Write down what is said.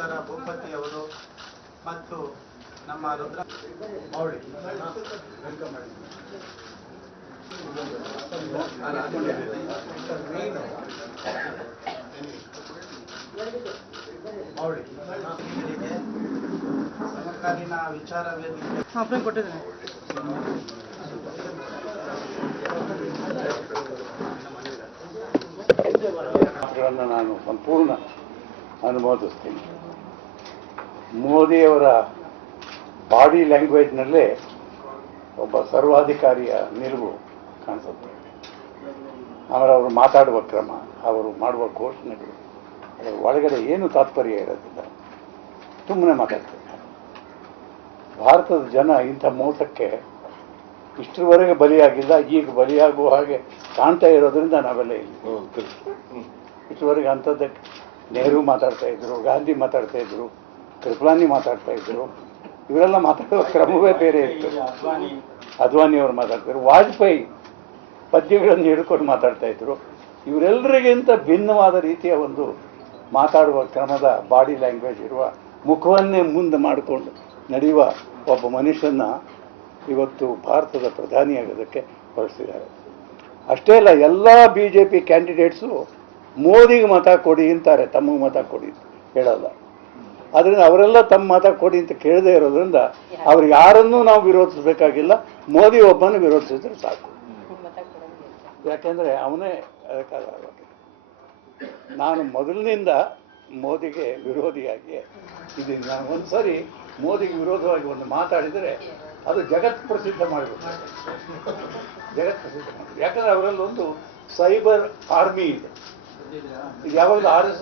ಸುಂದರ ಭೂಪತಿ ಅವರು ಮತ್ತು ನಮ್ಮ ರುದ್ರ ಮೌಳಿ ಸಮಕಾಲೀನ ವಿಚಾರ ವೇದಿಕೆ ಕೊಟ್ಟಿದ್ದೇನೆ. ನಾನು ಸಂಪೂರ್ಣ ಅನುಮೋದಿಸ್ತೀನಿ. ಮೋದಿಯವರ ಬಾಡಿ ಲ್ಯಾಂಗ್ವೇಜ್ನಲ್ಲೇ ಒಬ್ಬ ಸರ್ವಾಧಿಕಾರಿಯ ನಿಲುವು ಕಾಣಿಸುತ್ತೆ. ಅವರು ಮಾತಾಡುವ ಕ್ರಮ, ಅವರು ಮಾಡುವ ಘೋಷಣೆಗಳು, ಅದರ ಒಳಗಡೆ ಏನು ತಾತ್ಪರ್ಯ ಇರೋದಿಲ್ಲ, ಸುಮ್ಮನೆ ಮಾತಾಡ್ತಾರೆ. ಭಾರತದ ಜನ ಇಂಥ ಮೋಸಕ್ಕೆ ಇಷ್ಟರವರೆಗೆ ಬಲಿಯಾಗಿಲ್ಲ, ಈಗ ಬಲಿಯಾಗುವ ಹಾಗೆ ಕಾಣ್ತಾ ಇರೋದ್ರಿಂದ ನಾವೆಲ್ಲ ಇಲ್ಲಿ. ಇಷ್ಟರವರೆಗೆ ಅಂಥದ್ದಕ್ಕೆ ನೆಹರು ಮಾತಾಡ್ತಾ ಇದ್ರು, ಗಾಂಧಿ ಮಾತಾಡ್ತಾ ಇದ್ರು, ಕೃಪಲಾನಿ ಮಾತಾಡ್ತಾ ಇದ್ರು. ಇವರೆಲ್ಲ ಮಾತಾಡುವ ಕ್ರಮವೇ ಬೇರೆ ಇತ್ತು. ಅದ್ವಾನಿಯವರು ಮಾತಾಡ್ತಾರೆ, ವಾಜಪೇಯಿ ಪದ್ಯಗಳನ್ನು ಹಿಡ್ಕೊಂಡು ಮಾತಾಡ್ತಾ ಇದ್ರು. ಇವರೆಲ್ಲರಿಗಿಂತ ಭಿನ್ನವಾದ ರೀತಿಯ ಒಂದು ಮಾತಾಡುವ ಕ್ರಮದ ಬಾಡಿ ಲ್ಯಾಂಗ್ವೇಜ್ ಇರುವ, ಮುಖವನ್ನೇ ಮುಂದೆ ಮಾಡಿಕೊಂಡು ನಡೆಯುವ ಒಬ್ಬ ಮನುಷ್ಯನ ಇವತ್ತು ಭಾರತದ ಪ್ರಧಾನಿಯಾಗೋದಕ್ಕೆ ಹೊರಡಿಸಿದ್ದಾರೆ. ಅಷ್ಟೇ ಅಲ್ಲ, ಎಲ್ಲ BJP ಕ್ಯಾಂಡಿಡೇಟ್ಸು ಮೋದಿಗೆ ಮತ ಕೊಡಿ ಅಂತಾರೆ, ತಮಗೆ ಮತ ಕೊಡಿ ಹೇಳಲ್ಲ. ಆದ್ದರಿಂದ ಅವರೆಲ್ಲ ತಮ್ಮ ಮತ ಕೊಡಿ ಅಂತ ಕೇಳದೇ ಇರೋದ್ರಿಂದ ಅವ್ರು ಯಾರನ್ನೂ ನಾವು ವಿರೋಧಿಸಬೇಕಾಗಿಲ್ಲ, ಮೋದಿ ಒಬ್ಬನ ವಿರೋಧಿಸಿದ್ರೆ ಸಾಕು. ಯಾಕೆಂದರೆ ಅವನೇ ಅದಕ್ಕಾಗಿ ನಾನು ಮೊದಲಿನಿಂದ ಮೋದಿಗೆ ವಿರೋಧಿಯಾಗಿ ಇದ್ದೀನಿ. ನಾನು ಒಂದು ಸರಿ ಮೋದಿಗೆ ವಿರೋಧವಾಗಿ ಒಂದು ಮಾತಾಡಿದರೆ ಅದು ಜಗತ್ ಪ್ರಸಿದ್ಧ ಮಾಡಬೇಕು, ಜಗತ್ ಪ್ರಸಿದ್ಧ ಮಾಡಬೇಕು. ಯಾಕಂದರೆ ಅವರಲ್ಲಿ ಒಂದು ಸೈಬರ್ ಆರ್ಮಿ ಇದೆ. ಇದು ಯಾವಾಗಲೂ RSS